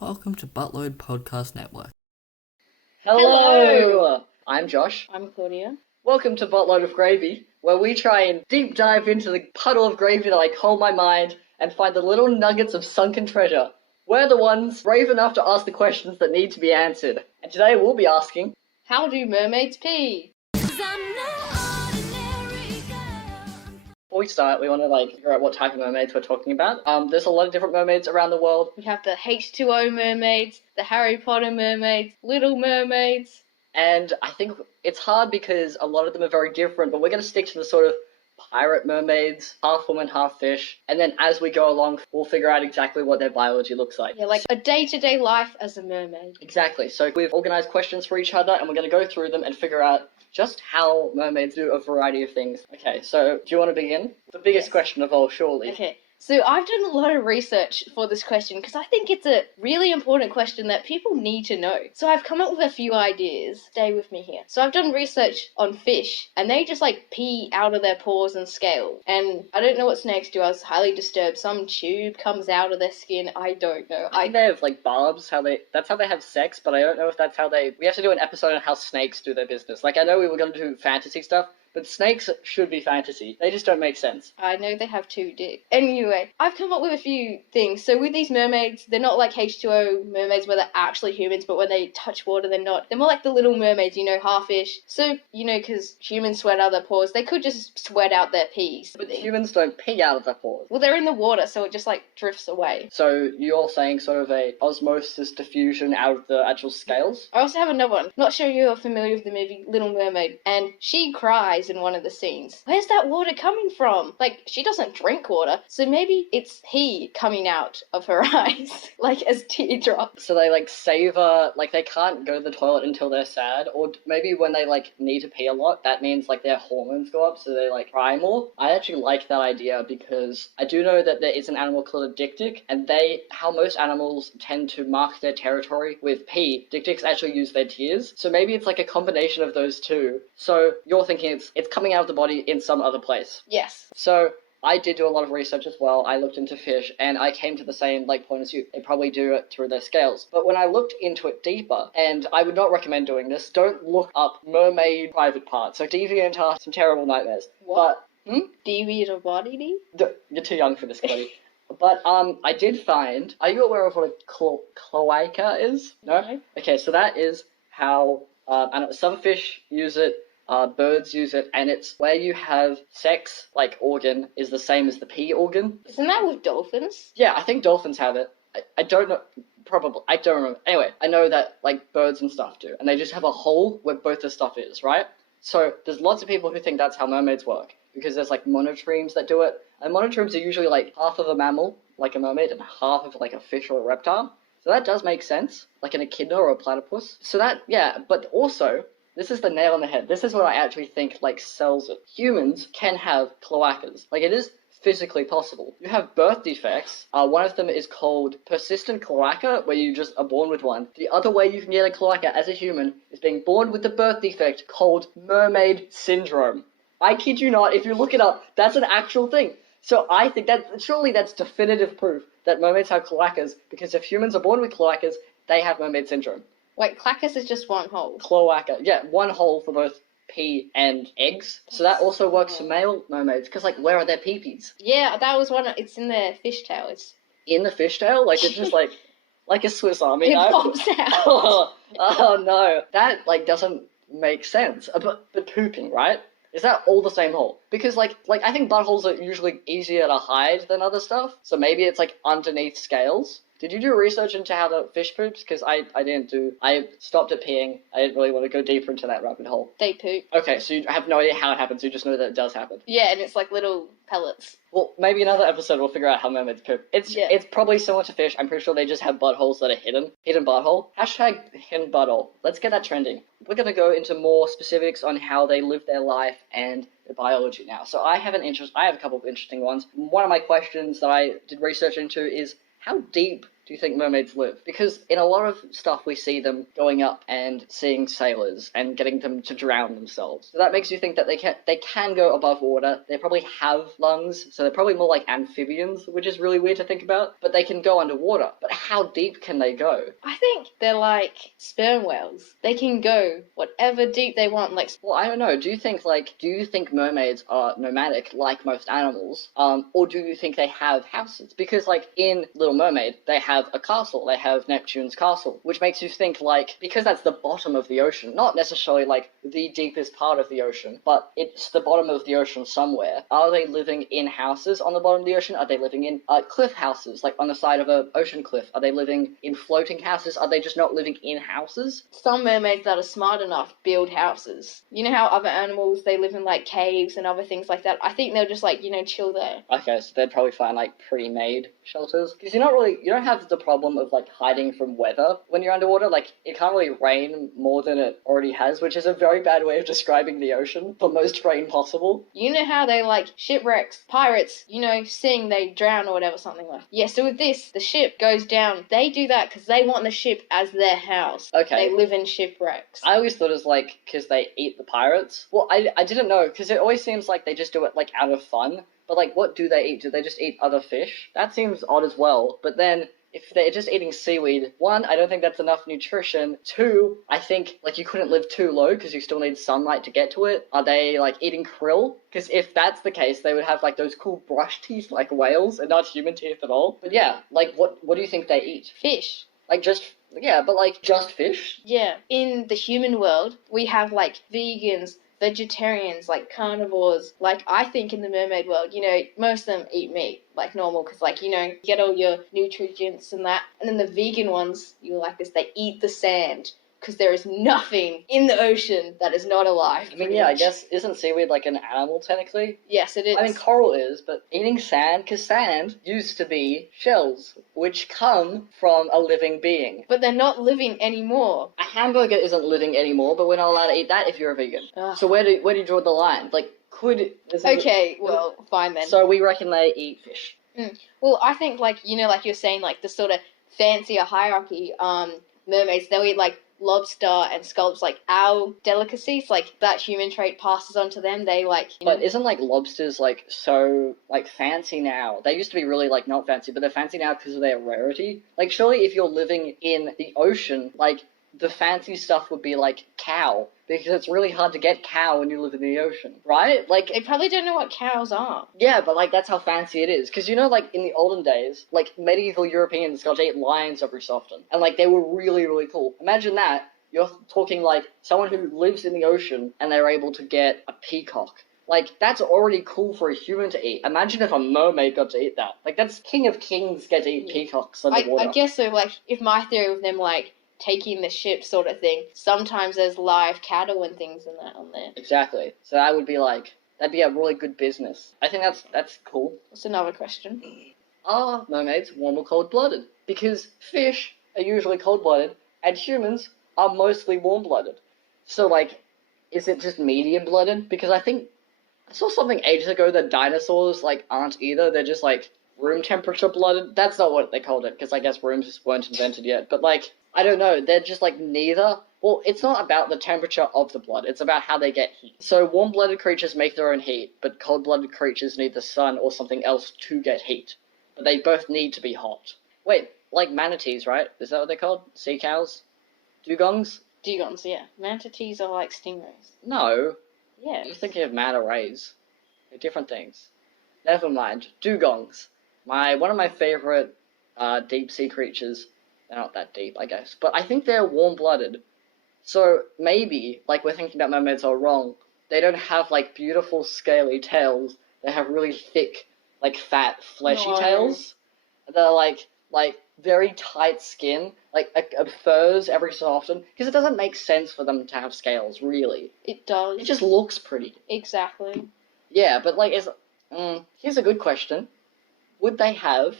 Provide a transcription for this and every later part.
Welcome to Buttload Podcast Network. Hello! I'm Josh. I'm Claudia. Welcome to Buttload of Gravy, where we try and deep dive into the puddle of gravy that I call my mind and find the little nuggets of sunken treasure. We're the ones brave enough to ask the questions that need to be answered. And today we'll be asking, How do mermaids pee? before we start, we want to figure out what type of mermaids we're talking about. There's a lot of different mermaids around the world. We have the H2O mermaids, the Harry Potter mermaids, Little Mermaids. And I think it's hard because a lot of them are very different, but we're going to stick to the sort of pirate mermaids, half woman, half fish, and then as we go along, we'll figure out exactly what their biology looks like. Yeah, like a day-to-day life as a mermaid. Exactly. So we've organised questions for each other, and we're going to go through them and figure out just how mermaids do a variety of things. Okay, so do you want to begin? The biggest question of all, surely. Okay, so I've done a lot of research for this question because I think it's a really important question that people need to know. So I've come up with a few ideas. Stay with me here. So I've done research on fish, and they just pee out of their paws and scale. And I don't know what snakes do. I was highly disturbed. Some tube comes out of their skin. I don't know. I think they have barbs. That's how they have sex, but I don't know if that's how they. We have to do an episode on how snakes do their business. I know we were going to do fantasy stuff. But snakes should be fantasy. They just don't make sense. I know they have 2 dicks. Anyway, I've come up with a few things. So with these mermaids, they're not like H2O mermaids where they're actually humans, but when they touch water, they're not. They're more like the little mermaids, half-ish. So, because humans sweat out their paws, they could just sweat out their pees. But humans don't pee out of their paws. Well, they're in the water, so it just drifts away. So you're saying sort of a osmosis diffusion out of the actual scales? I also have another one. Not sure you're familiar with the movie Little Mermaid, and she cries in one of the scenes. Where's that water coming from? She doesn't drink water, so maybe it's pee coming out of her eyes, as teardrops. So they savor, they can't go to the toilet until they're sad, or maybe when they need to pee a lot, that means their hormones go up, so they cry more. I actually like that idea because I do know that there is an animal called a dictic, and how most animals tend to mark their territory with pee. Dictics actually use their tears, so maybe it's a combination of those two. So you're thinking it's coming out of the body in some other place. Yes. So I did do a lot of research as well. I looked into fish, and I came to the same point as you. They probably do it through their scales. But when I looked into it deeper, and I would not recommend doing this, don't look up mermaid private parts. So deviant are some terrible nightmares. What? But, Deviant body? You're too young for this, buddy. But I did find. Are you aware of what a cloaca is? No. Okay, so that is how. Some fish use it. Birds use it, and it's where you have sex, organ, is the same as the pee organ. Isn't that with dolphins? Yeah, I think dolphins have it. I don't know, probably, I don't remember. Anyway, I know that, birds and stuff do, and they just have a hole where both the stuff is, right? So, there's lots of people who think that's how mermaids work, because there's, monotremes that do it, and monotremes are usually, half of a mammal, like a mermaid, and half of, a fish or a reptile. So that does make sense, like an echidna or a platypus. So that, yeah, but also, this is the nail on the head. This is what I actually think, sells it. Humans can have cloacas. It is physically possible. You have birth defects. One of them is called persistent cloaca, where you just are born with one. The other way you can get a cloaca as a human is being born with the birth defect called mermaid syndrome. I kid you not, if you look it up, that's an actual thing. So I think surely that's definitive proof that mermaids have cloacas, because if humans are born with cloacas, they have mermaid syndrome. Wait, clacus is just one hole. Cloaca. Yeah, one hole for both pee and eggs. So that also works for male mermaids, because, where are their pee-pees? Yeah, that was one. It's in their fishtail. It's in the fishtail? It's just, like a Swiss Army it knife? pops out. Oh, no. That, doesn't make sense. But pooping, right? Is that all the same hole? Because, I think buttholes are usually easier to hide than other stuff. So maybe it's, underneath scales. Did you do research into how the fish poops? Because I didn't do. I stopped at peeing. I didn't really want to go deeper into that rabbit hole. They poop. Okay, so you have no idea how it happens. You just know that it does happen. Yeah, and it's little pellets. Well, maybe another episode we'll figure out how mermaids poop. It's probably similar to fish. I'm pretty sure they just have buttholes that are hidden. Hidden butthole. Hashtag hidden butthole. Let's get that trending. We're going to go into more specifics on how they live their life and their biology now. So I have a couple of interesting ones. One of my questions that I did research into is how deep do you think mermaids live? Because in a lot of stuff we see them going up and seeing sailors and getting them to drown themselves. So that makes you think that they can go above water. They probably have lungs, so they're probably more like amphibians, which is really weird to think about. But they can go underwater. But how deep can they go? I think they're like sperm whales. They can go whatever deep they want. Like, well, I don't know. Do you think mermaids are nomadic like most animals? Or do you think they have houses? Because like in Little Mermaid, they have a castle. They have Neptune's castle, which makes you think like, because that's the bottom of the ocean, not necessarily like the deepest part of the ocean, but it's the bottom of the ocean somewhere. Are they living in houses on the bottom of the ocean? Are they living in cliff houses, like on the side of an ocean cliff? Are they living in floating houses? Are they just not living in houses? some mermaids that are smart enough build houses. You know how other animals, they live in like caves and other things like that? I think they'll just like, chill there. Okay, so they'd probably find like pre-made shelters. Because you don't have the problem of like hiding from weather when you're underwater. Like it can't really rain more than it already has, which is a very bad way of describing the ocean. The most rain possible. You know how they like shipwrecks, pirates, sing, they drown or whatever, something like that. Yeah, so with this, the ship goes down. They do that because they want the ship as their house. Okay. They live in shipwrecks. I always thought it was like because they eat the pirates. Well, I didn't know because it always seems like they just do it like out of fun. But like, what do they eat? Do they just eat other fish? That seems odd as well. But then, if they're just eating seaweed, one, I don't think that's enough nutrition. Two, I think like you couldn't live too low because you still need sunlight to get to it. Are they like eating krill? Because if that's the case, they would have like those cool brush teeth like whales and not human teeth at all. But yeah, like what do you think they eat? Fish. Like just fish? Yeah. In the human world, we have like vegans, vegetarians, like carnivores. Like I think in the mermaid world, most of them eat meat like normal because like, you get all your nutrients and that. And then the vegan ones, like this, they eat the sand because there is nothing in the ocean that is not alive. I mean, yeah, I guess, isn't seaweed like an animal technically? Yes, it is. I mean, coral is, but eating sand, because sand used to be shells, which come from a living being. But they're not living anymore. A hamburger isn't living anymore, but we're not allowed to eat that if you're a vegan. Ugh. So where do you draw the line? Like, Okay, well, fine then. So we reckon they eat fish. Well, I think like, like you're saying, like the sort of fancier hierarchy, mermaids, they'll eat like lobster and scallops, like our delicacies, like that human trait passes on to them. They like, But isn't like lobsters like so like fancy now? They used to be really like not fancy, but they're fancy now because of their rarity. Like surely if you're living in the ocean, like the fancy stuff would be like cow, because it's really hard to get cow when you live in the ocean, right? Like they probably don't know what cows are. Yeah, but like that's how fancy it is. Because like in the olden days, like medieval Europeans got to eat lions every so often, and like they were really, really cool. Imagine that. You're talking like someone who lives in the ocean and they're able to get a peacock. Like, that's already cool for a human to eat. Imagine if a mermaid got to eat that. Like, that's King of Kings get to eat peacocks underwater. I guess so, like, if my theory of them, like, taking the ship sort of thing, sometimes there's live cattle and things and that on there. Exactly. So that would be like, that'd be a really good business. I think that's cool. That's another question. Are mermaids warm or cold-blooded? Because fish are usually cold-blooded, and humans are mostly warm-blooded. So, like, is it just medium-blooded? Because I think I saw something ages ago that dinosaurs, like, aren't either. They're just, like, room temperature blooded. That's not what they called it, because I guess rooms just weren't invented yet. But, like, I don't know. They're just, like, neither. Well, it's not about the temperature of the blood. It's about how they get heat. So warm-blooded creatures make their own heat, but cold-blooded creatures need the sun or something else to get heat. But they both need to be hot. Wait, like manatees, right? Is that what they're called? Sea cows? Dugongs? Dugongs, yeah. Manatees are like stingrays. No. Yeah. You're thinking of manta rays. They're different things. Never mind. Dugongs. One of my favorite deep sea creatures. They're not that deep, I guess. But I think they're warm-blooded. So maybe, like we're thinking about mermaids all wrong, they don't have like beautiful scaly tails. They have really thick, like fat, fleshy tails. They're like very tight skin, like furs every so often, because it doesn't make sense for them to have scales, really. It does. It just looks pretty. Exactly. Yeah, but like, here's a good question. Would they have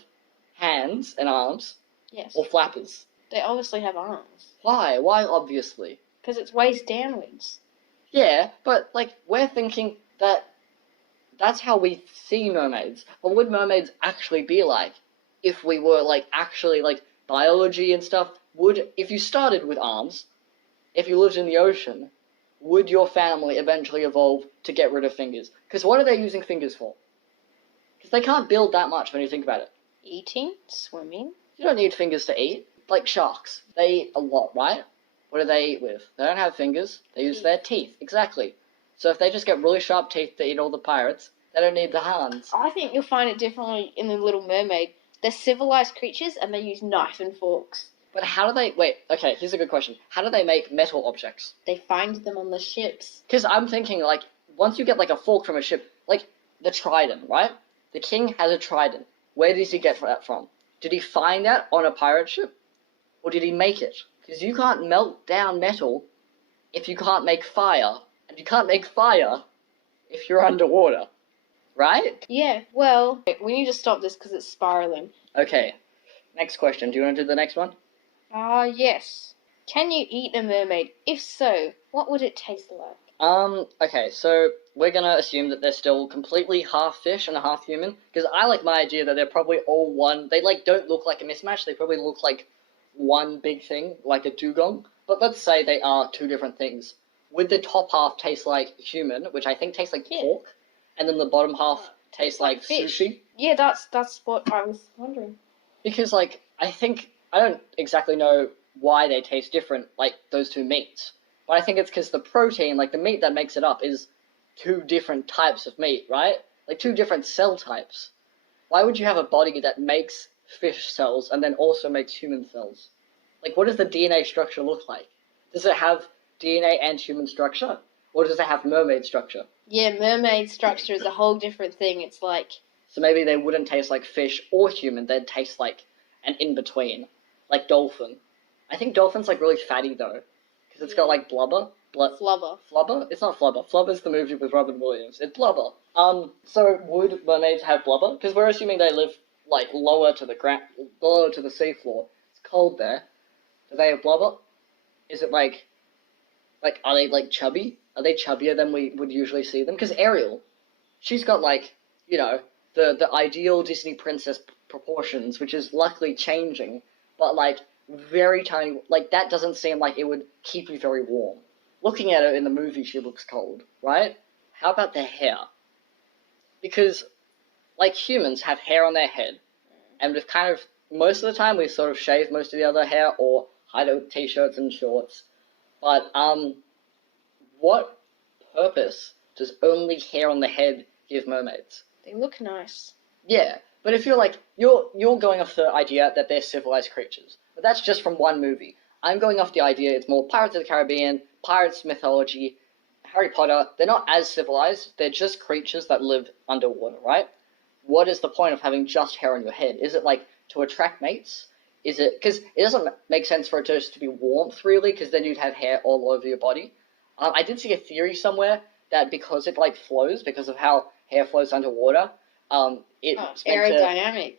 hands and arms? Yes. Or flappers? They obviously have arms. Why? Why obviously? Because it's waist downwards. Yeah, but like, we're thinking that that's how we see mermaids. What would mermaids actually be like if we were like actually like biology and stuff, if you started with arms, if you lived in the ocean, would your family eventually evolve to get rid of fingers? Because what are they using fingers for? Because they can't build that much when you think about it. Eating, swimming. You don't need fingers to eat. Like sharks, they eat a lot, right? What do they eat with? They don't have fingers. They use their teeth. Exactly. So if they just get really sharp teeth to eat all the pirates, they don't need the hands. I think you'll find it differently in The Little Mermaid. They're civilized creatures and they use knife and forks. But how do they... Wait, okay, here's a good question. How do they make metal objects? They find them on the ships. Because I'm thinking, like, once you get, like, a fork from a ship, like, the trident, right? The king has a trident. Where does he get that from? Did he find that on a pirate ship? Or did he make it? Because you can't melt down metal if you can't make fire. And you can't make fire if you're underwater. Right? Yeah, well, we need to stop this because it's spiraling. Okay. Next question. Do you want to do the next one? Yes. Can you eat a mermaid? If so, what would it taste like? Okay, so we're gonna assume that they're still completely half fish and half human, because I like my idea that they're probably all one. They, like, don't look like a mismatch. They probably look like one big thing, like a dugong. But let's say they are two different things. Would the top half taste like human, which I think tastes like pork, and then the bottom half tastes like fish. sushi? Yeah, that's what I was wondering. Because, like, I don't exactly know why they taste different, like, those two meats. But I think it's because the protein, like, the meat that makes it up is two different types of meat, right? Like, two different cell types. Why would you have a body that makes fish cells and then also makes human cells? Like, what does the DNA structure look like? Does it have DNA and human structure? Or does it have mermaid structure? Yeah, mermaid structure is a whole different thing. It's like... So maybe they wouldn't taste like fish or human, they'd taste like an in-between. Like dolphin. I think dolphin's, like, really fatty, though. Because it's got, like, blubber. Flubber. Flubber? It's not flubber. Flubber's the movie with Robin Williams. It's blubber. So would mermaids have blubber? Because we're assuming they live, like, lower to the seafloor. It's cold there. Do they have blubber? Is it, like, are they, like, chubby? Are they chubbier than we would usually see them? Because Ariel, she's got, like, you know, the ideal Disney princess proportions, which is luckily changing, but, like, very tiny. Like, that doesn't seem like it would keep you very warm. Looking at her in the movie, she looks cold, right? How about their hair? Because, like, humans have hair on their head, and we've kind of, most of the time, we sort of shave most of the other hair, or hide it with t-shirts and shorts. But, what purpose does only hair on the head give mermaids? They look nice. Yeah, but if you're, like, you're going off the idea that they're civilized creatures. But that's just from one movie. I'm going off the idea it's more Pirates of the Caribbean, Pirates mythology, Harry Potter. They're not as civilized. They're just creatures that live underwater, right? What is the point of having just hair on your head? Is it, like, to attract mates? Is it... Because it doesn't make sense for it just to be warmth, really, because then you'd have hair all over your body. I did see a theory somewhere that because it, like, flows, because of how hair flows underwater, it's aerodynamic.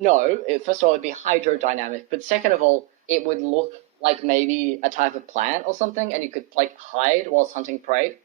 No, first of all, it'd be hydrodynamic, but second of all, it would look like maybe a type of plant or something, and you could, like, hide whilst hunting prey,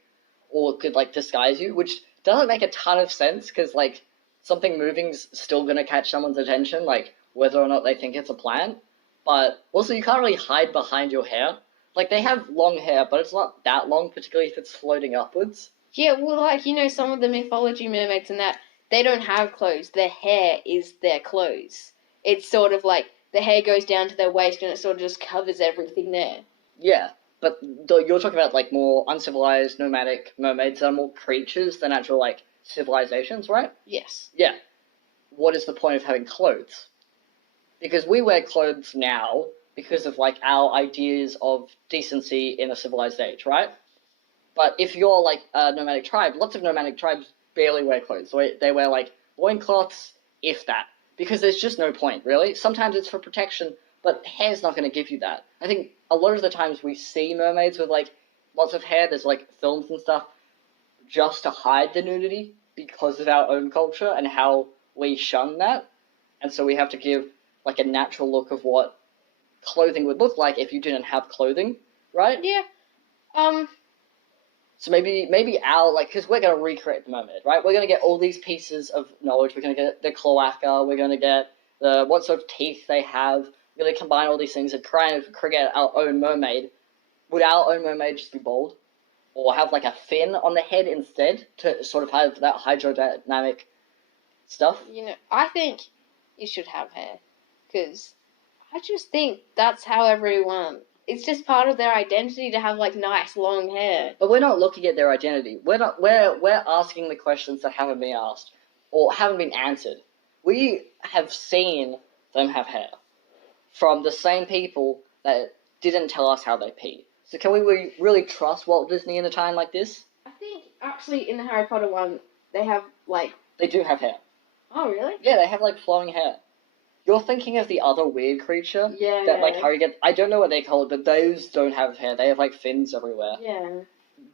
or it could, like, disguise you, which doesn't make a ton of sense, because, like, something moving's still gonna catch someone's attention, like, whether or not they think it's a plant, but also you can't really hide behind your hair. Like, they have long hair, but it's not that long, particularly if it's floating upwards. Yeah, well, like, you know, some of the mythology mermaids and that, they don't have clothes. Their hair is their clothes. It's sort of like the hair goes down to their waist and it sort of just covers everything there. Yeah, but you're talking about, like, more uncivilized, nomadic mermaids that are more creatures than actual, like, civilizations, right? Yes. Yeah. What is the point of having clothes? Because we wear clothes now because of, like, our ideas of decency in a civilized age, right? But if you're, like, a nomadic tribe, lots of nomadic tribes barely wear clothes. They wear, like, loincloths, if that. Because there's just no point, really. Sometimes it's for protection, but hair's not going to give you that. I think a lot of the times we see mermaids with, like, lots of hair, there's, like, films and stuff, just to hide the nudity because of our own culture and how we shun that. And so we have to give, like, a natural look of what clothing would look like if you didn't have clothing, right? Yeah. So maybe our, like, because we're going to recreate the mermaid, right? We're going to get all these pieces of knowledge. We're going to get the cloaca. We're going to get what sort of teeth they have. really combine all these things and kind of create our own mermaid, would our own mermaid just be bald? Or have like a fin on the head instead to sort of have that hydrodynamic stuff? I think it should have hair. Because I just think that's how everyone... It's just part of their identity to have, like, nice, long hair. But we're not looking at their identity. We're asking the questions that haven't been asked or haven't been answered. We have seen them have hair from the same people that didn't tell us how they pee. So can we really trust Walt Disney in a time like this? I think, actually, in the Harry Potter one, they have, like... They do have hair. Oh, really? Yeah, they have, like, flowing hair. You're thinking of the other weird creature that, like, Harry gets... I don't know what they call it, but those don't have hair. They have, like, fins everywhere. Yeah.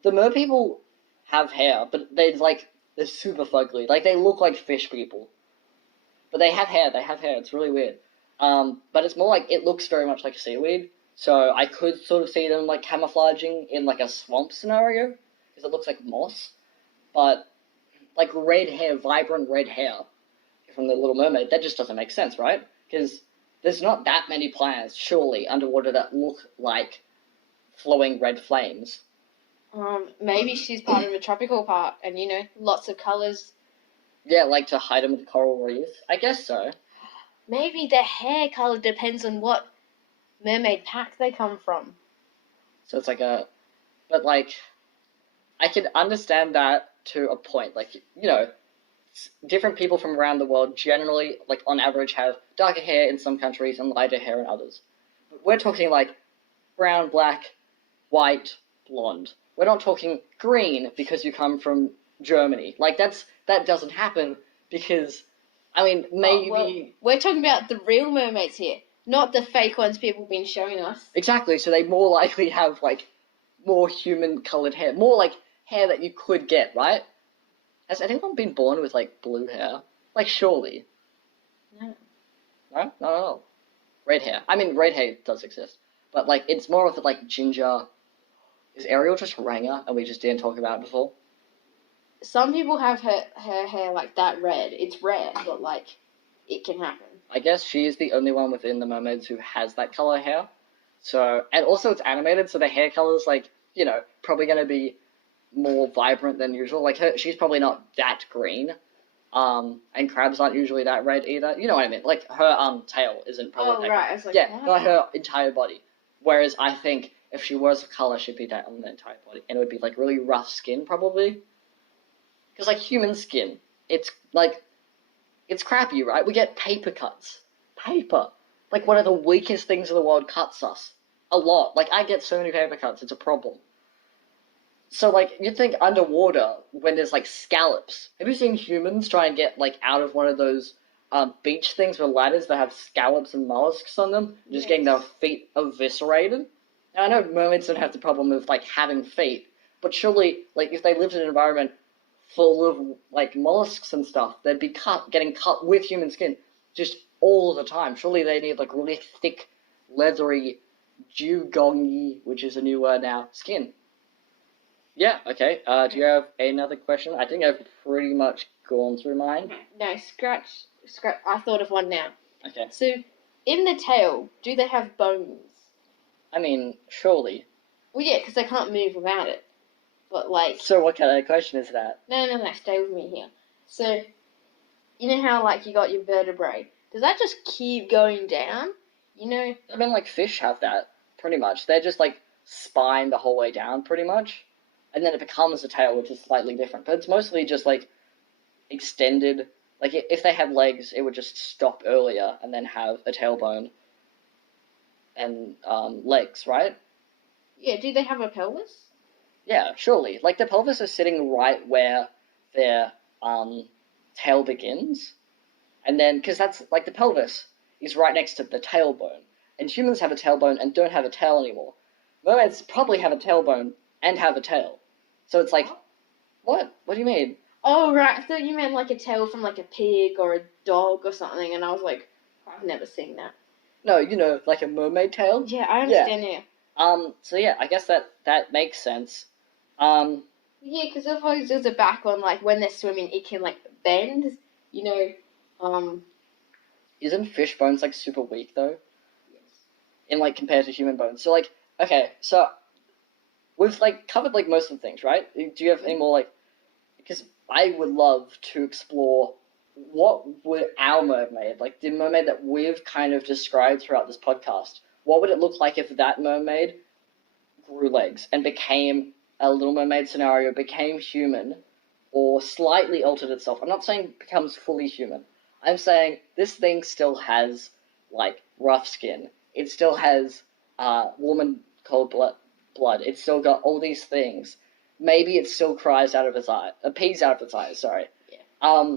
The mer people have hair, but they're super fugly. Like, they look like fish people. But they have hair. It's really weird. But it's more like... It looks very much like a seaweed. So I could sort of see them, like, camouflaging in, like, a swamp scenario. Because it looks like moss. But, like, red hair, vibrant red hair from the Little Mermaid, that just doesn't make sense, right? Because there's not that many plants, surely, underwater that look like flowing red flames. Maybe she's part of a tropical park, and lots of colours. Yeah, like to hide them with the coral reefs. I guess so. Maybe their hair colour depends on what mermaid pack they come from. So it's like but like, I can understand that to a point. Like, different people from around the world generally, like, on average, have darker hair in some countries and lighter hair in others. But we're talking, like, brown, black, white, blonde. We're not talking green because you come from Germany. Like, that doesn't happen because, I mean, maybe... well, we're talking about the real mermaids here, not the fake ones people have been showing us. Exactly, so they more likely have, like, more human-coloured hair. More, like, hair that you could get, right? Has anyone been born with, like, blue hair? Like, surely. No. No? Not at all. Red hair. I mean, red hair does exist. But, like, it's more of, like, ginger. Is Ariel just Ranger and we just didn't talk about it before? Some people have her hair, like, that red. It's rare, but, like, it can happen. I guess she is the only one within the mermaids who has that colour hair. So, and also it's animated, so the hair colour's, like, probably going to be more vibrant than usual. Like, she's probably not that green. And crabs aren't usually that red either. You know what I mean? Like, her tail isn't probably that right. I was like, what? not her entire body. Whereas I think if she was a colour, she'd be that on the entire body. And it would be, like, really rough skin, probably. Because, like, human skin, it's, like, it's crappy, right? We get paper cuts. Paper. Like, one of the weakest things in the world cuts us. A lot. Like, I get so many paper cuts, it's a problem. So, like, you'd think underwater, when there's, like, scallops. Have you seen humans try and get, like, out of one of those beach things with ladders that have scallops and mollusks on them? Just getting their feet eviscerated? Now, I know mermaids don't have the problem of, like, having feet. But surely, like, if they lived in an environment full of, like, mollusks and stuff, they'd be getting cut with human skin just all the time. Surely they need, like, really thick, leathery, dugong-y, which is a new word now, skin. Yeah, okay. Do you have another question? I think I've pretty much gone through mine. No, scratch. I thought of one now. Okay. So, in the tail, do they have bones? I mean, surely. Well, yeah, because they can't move without it. But, like... So what kind of question is that? No, stay with me here. So, you know how, like, you got your vertebrae? Does that just keep going down? I mean, like, fish have that, pretty much. They're just, like, spine the whole way down, pretty much. And then it becomes a tail, which is slightly different. But it's mostly just, like, extended. Like, if they had legs, it would just stop earlier and then have a tailbone and legs, right? Yeah, do they have a pelvis? Yeah, surely. Like, the pelvis is sitting right where their tail begins. And then, because that's, like, the pelvis is right next to the tailbone. And humans have a tailbone and don't have a tail anymore. Mermaids probably have a tailbone and have a tail. So it's like, what? What do you mean? Oh, right. I thought you meant, like, a tail from, like, a pig or a dog or something. And I was like, I've never seen that. No, like a mermaid tail? Yeah, I understand now. So yeah, I guess that makes sense. Yeah, because if there's a back one, like, when they're swimming, it can, like, bend, Isn't fish bones, like, super weak, though? in like compared to human bones. So like, okay, so we've like covered like most of the things, right? Do you have any more like? Because I would love to explore what would our mermaid, like the mermaid that we've kind of described throughout this podcast, what would it look like if that mermaid grew legs and became a Little Mermaid scenario, became human, or slightly altered itself? I'm not saying becomes fully human. I'm saying this thing still has like rough skin. It still has woman cold blood. It's still got all these things. Maybe it still cries out of its eye, pees out of its eyes. Sorry. Yeah.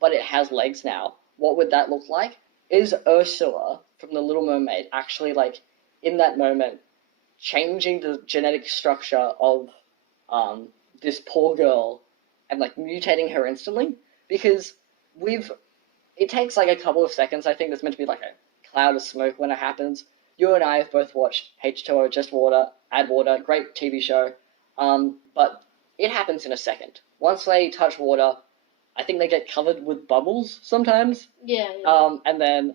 But it has legs now. What would that look like? Is Ursula from The Little Mermaid actually like in that moment changing the genetic structure of this poor girl and like mutating her instantly? Because it takes like a couple of seconds. I think there's meant to be like a cloud of smoke when it happens. You and I have both watched H2O, Just Water, Add Water, great TV show. But it happens in a second. Once they touch water, I think they get covered with bubbles sometimes. Yeah. And then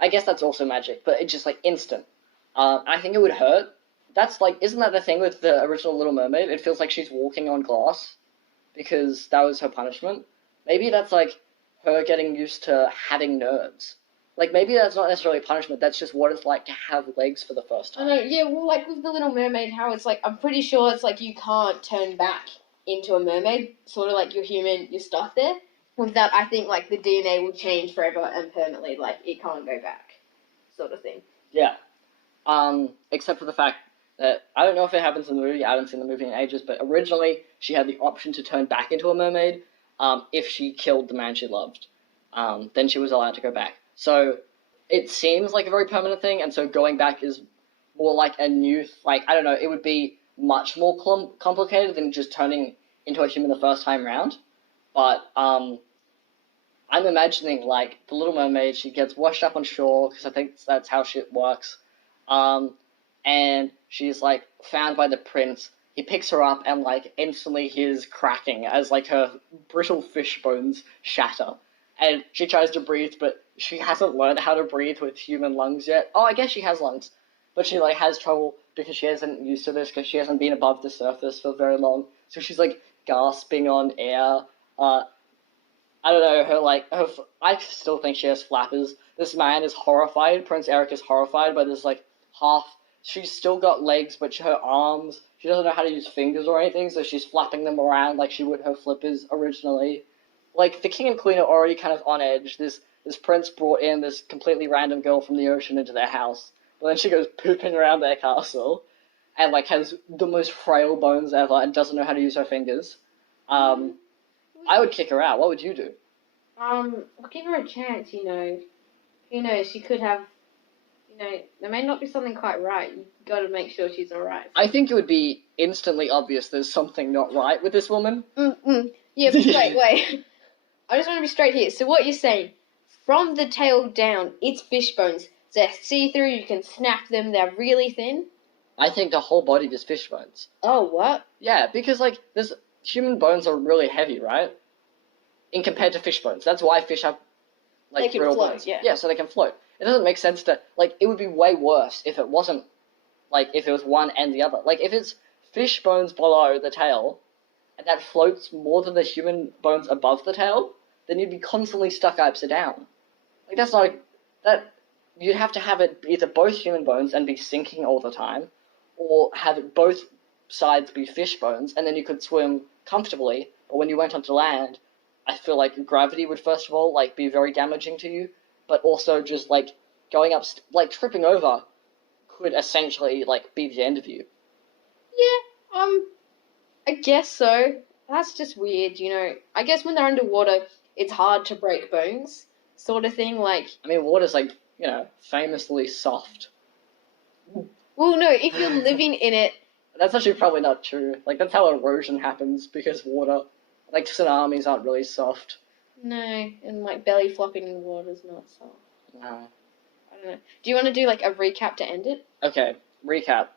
I guess that's also magic, but it's just like instant. I think it would hurt. That's like, isn't that the thing with the original Little Mermaid? It feels like she's walking on glass because that was her punishment. Maybe that's like her getting used to having nerves. Like maybe that's not necessarily punishment. That's just what it's like to have legs for the first I time. know, yeah, well, like with the Little Mermaid, how it's like, I'm pretty sure it's like you can't turn back into a mermaid, sort of like you're human, you're stuck there. With that, I think like the DNA will change forever and permanently, like it can't go back, sort of thing. Yeah. Except for the fact that I don't know if it happens in the movie. I haven't seen the movie in ages, but originally she had the option to turn back into a mermaid if she killed the man she loved. Then she was allowed to go back. So it seems like a very permanent thing, and so going back is more like a new, like, I don't know, it would be much more complicated than just turning into a human the first time round. But I'm imagining, like, the Little Mermaid, she gets washed up on shore, because I think that's how shit works. And she's, like, found by the prince. He picks her up, and, like, instantly hears cracking as, like, her brittle fish bones shatter. And she tries to breathe, but she hasn't learned how to breathe with human lungs yet. Oh, I guess she has lungs. But she, like, has trouble because she hasn't used to this, because she hasn't been above the surface for very long. So she's, like, gasping on air. I don't know, I still think she has flappers. This man is horrified. Prince Eric is horrified by this, like, she's still got legs, but her arms, she doesn't know how to use fingers or anything, so she's flapping them around like she would her flippers originally. Like, the king and queen are already kind of on edge. This prince brought in this completely random girl from the ocean into their house, but then she goes pooping around their castle, and, like, has the most frail bones ever and doesn't know how to use her fingers. I would kick her out. What would you do? I'll give her a chance, you know. Who knows, she could have, you know, there may not be something quite right. You gotta make sure she's alright. I think it would be instantly obvious there's something not right with this woman. Yeah, but wait. I just want to be straight here. So what you're saying, from the tail down, it's fish bones. They're see-through, you can snap them, they're really thin. I think the whole body is fish bones. Oh, what? Yeah, because, like, human bones are really heavy, right? In compared to fish bones. That's why fish have, like, they can real float, bones. yeah. Yeah, so they can float. It doesn't make sense to, like, it would be way worse if it wasn't, like, if it was one and the other. Like, if it's fish bones below the tail, and that floats more than the human bones above the tail, then you'd be constantly stuck upside down. Like, that's not, you'd have to have it either both human bones and be sinking all the time, or have it both sides be fish bones, and then you could swim comfortably, but when you went onto land, I feel like gravity would first of all, like, be very damaging to you, but also just, like, going up, like, tripping over could essentially, like, be the end of you. Yeah, I guess so. That's just weird, you know. I guess when they're underwater, it's hard to break bones, sort of thing, like... I mean, water's, like, you know, famously soft. Well, no, if you're living in it... That's actually probably not true. Like, that's how erosion happens, because water... Like, tsunamis aren't really soft. No, and, like, belly flopping in water's not soft. No. I don't know. Do you want to do, like, a recap to end it? Okay, recap.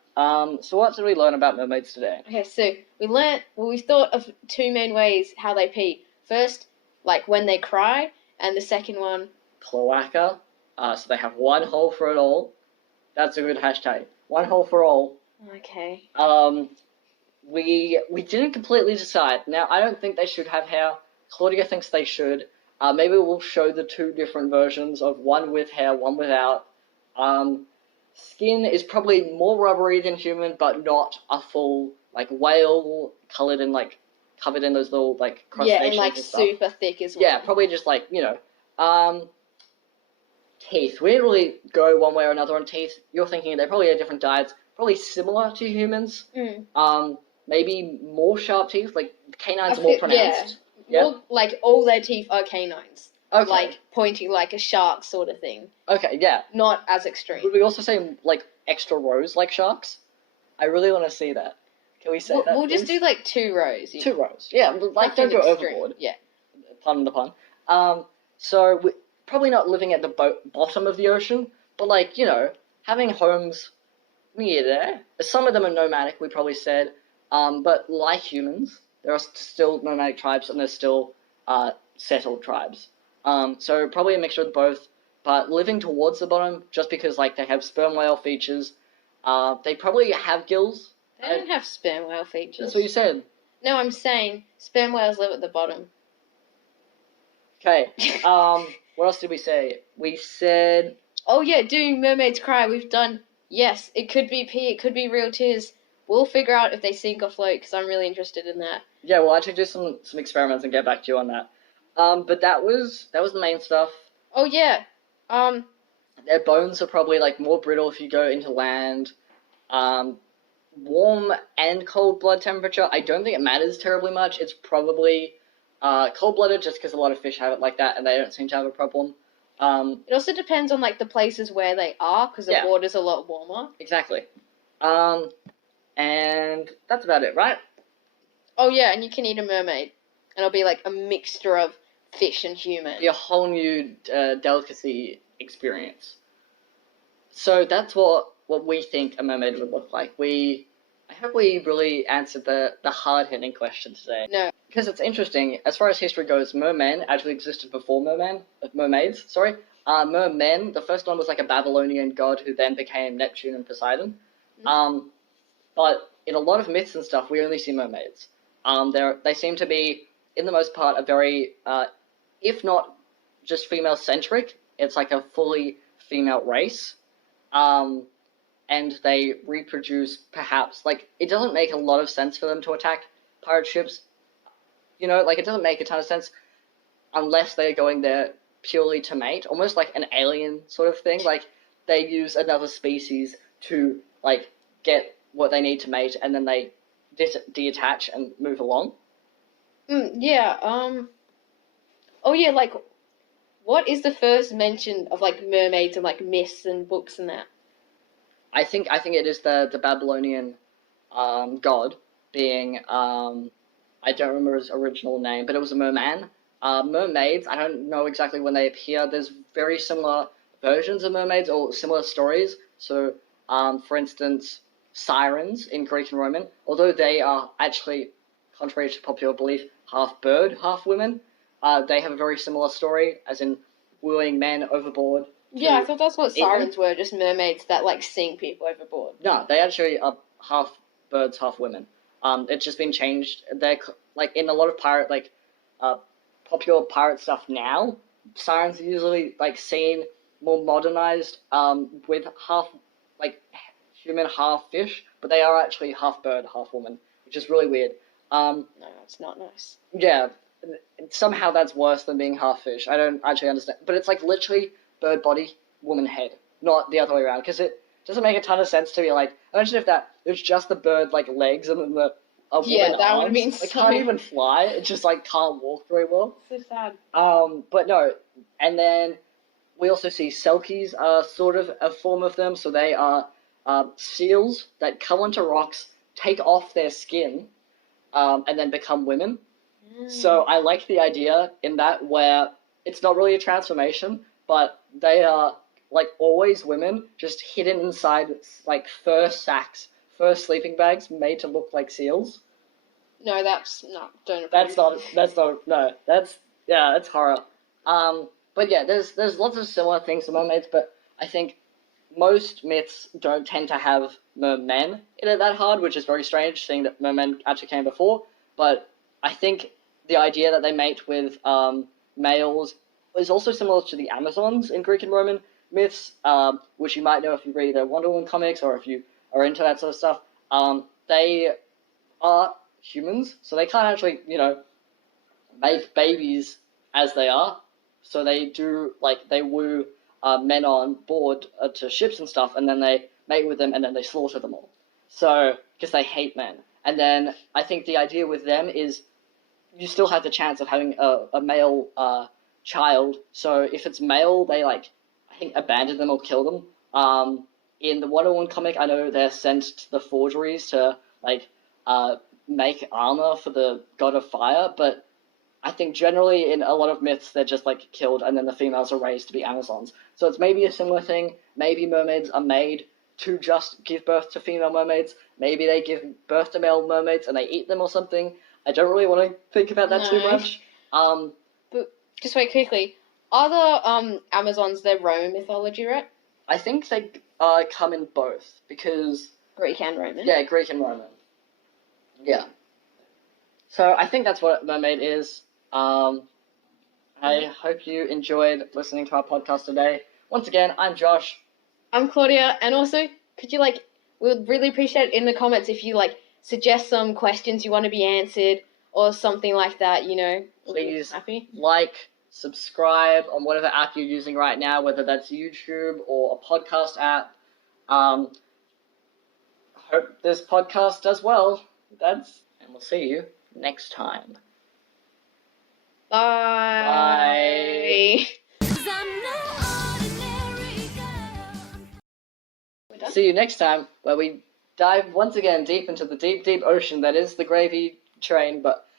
So what did we learn about mermaids today? Okay, so we thought of two main ways how they pee. First, like, when they cry, and the second one... Cloaca. So they have one hole for it all. That's a good hashtag. One hole for all. Okay. We didn't completely decide. Now, I don't think they should have hair. Claudia thinks they should. Maybe we'll show the two different versions of one with hair, one without. Skin is probably more rubbery than human, but not a full, like, whale covered in those little, like, crustaceans Yeah, and like stuff. super thick as well. Yeah, probably just like, teeth. We didn't really go one way or another on teeth. You're thinking they probably have different diets, probably similar to humans. Maybe more sharp teeth, like canines are more pronounced. Yeah. More, like all their teeth are canines. Okay. Like pointing like a shark sort of thing. Okay, yeah. Not as extreme. Would we also say like extra rows like sharks? I really want to see that. Can we say that? We'll just do like 2 rows. 2 rows. Yeah, like don't go overboard. Yeah. Pardon the pun. So we're probably not living at the bottom of the ocean, but like, having homes near there. Some of them are nomadic, we probably said, but like humans, there are still nomadic tribes and there's still settled tribes. So probably a mixture of both, but living towards the bottom just because like they have sperm whale features. They probably have gills. They don't have sperm whale features. That's what you said. No, I'm saying sperm whales live at the bottom. Okay. What else did we say? We said... Oh yeah, doing mermaids cry. We've done... Yes, it could be pee, it could be real tears. We'll figure out if they sink or float, because I'm really interested in that. Yeah, we'll actually do some experiments and get back to you on that. But that was the main stuff. Oh yeah. Their bones are probably like more brittle if you go into land. Warm and cold blood temperature, I don't think it matters terribly much. It's probably cold-blooded just because a lot of fish have it like that and they don't seem to have a problem. It also depends on like the places where they are, because the water's a lot warmer. Exactly. And that's about it, right? Oh yeah, and you can eat a mermaid. And it'll be like a mixture of fish and human. It'll be a whole new delicacy experience. So that's what we think a mermaid would look like. I hope we really answered the hard-hitting question today. No. Because it's interesting, as far as history goes, mermen actually existed before mermaids, sorry. Mermen, the first one was like a Babylonian god who then became Neptune and Poseidon. But in a lot of myths and stuff, we only see mermaids. They seem to be, in the most part, a very, if not just female-centric, it's like a fully female race. And they reproduce, perhaps, like, it doesn't make a lot of sense for them to attack pirate ships. It doesn't make a ton of sense unless they're going there purely to mate, almost like an alien sort of thing. Like, they use another species to, like, get what they need to mate, and then they detach and move along. Yeah, oh yeah, like, what is the first mention of, like, mermaids and, like, myths and books and that? I think it is the Babylonian god being, I don't remember his original name, but it was a merman. Mermaids, I don't know exactly when they appear. There's very similar versions of mermaids or similar stories. So, for instance, sirens in Greek and Roman, although they are actually, contrary to popular belief, half bird, half women, they have a very similar story, as in luring men overboard. Yeah, I thought that's what sirens were, just mermaids that, like, sing people overboard. No, they actually are half birds, half women. It's just been changed. They're, like, in a lot of popular pirate stuff now, sirens are usually, like, seen more modernized, with half, like, human, half fish, but they are actually half bird, half woman, which is really weird. No, it's not nice. Yeah, somehow that's worse than being half fish. I don't actually understand. But it's, like, literally bird body, woman head, not the other way around, because it doesn't make a ton of sense to me. Like, imagine if it's just the bird, like, legs and then the woman that arms. would have been It can't even fly. It just, like, can't walk very well. So sad. But no, and then we also see selkies are sort of a form of them, so they are seals that come onto rocks, take off their skin, and then become women. So I like the idea in that where it's not really a transformation, but they are, like, always women, just hidden inside, like, fur sacks, fur sleeping bags made to look like seals. No, don't approve. That's horror. But yeah, there's lots of similar things to mermaids, but I think most myths don't tend to have mermen in it that hard, which is very strange, seeing that mermen actually came before. But I think the idea that they mate with males is also similar to the Amazons in Greek and Roman myths, which you might know if you read the Wonder Woman comics or if you are into that sort of stuff. They are humans, so they can't actually, make babies as they are. So they do, they woo men on board to ships and stuff, and then they mate with them, and then they slaughter them all. So, because they hate men. And then I think the idea with them is you still have the chance of having a male child. So if it's male, they, I think, abandon them or kill them. In the Wonder Woman comic, I know they're sent to the forgeries to, make armor for the god of fire, but I think generally in a lot of myths they're just killed and then the females are raised to be Amazons. So it's maybe a similar thing. Maybe mermaids are made to just give birth to female mermaids. Maybe they give birth to male mermaids and they eat them or something. I don't really want to think about that too much. But just wait quickly. Are the Amazons their Roman mythology, right? I think they come in both because Greek and Roman. Yeah, Greek and Roman. Yeah. So I think that's what a mermaid is. I hope you enjoyed listening to our podcast today. Once again, I'm Josh. I'm Claudia, and also, could you, we would really appreciate it in the comments if you, suggest some questions you want to be answered, or something like that, Please happy. Subscribe on whatever app you're using right now, whether that's YouTube or a podcast app. Hope this podcast does well. And we'll see you next time. Bye. See you next time, where we dive once again deep into the deep, deep ocean that is the gravy train, but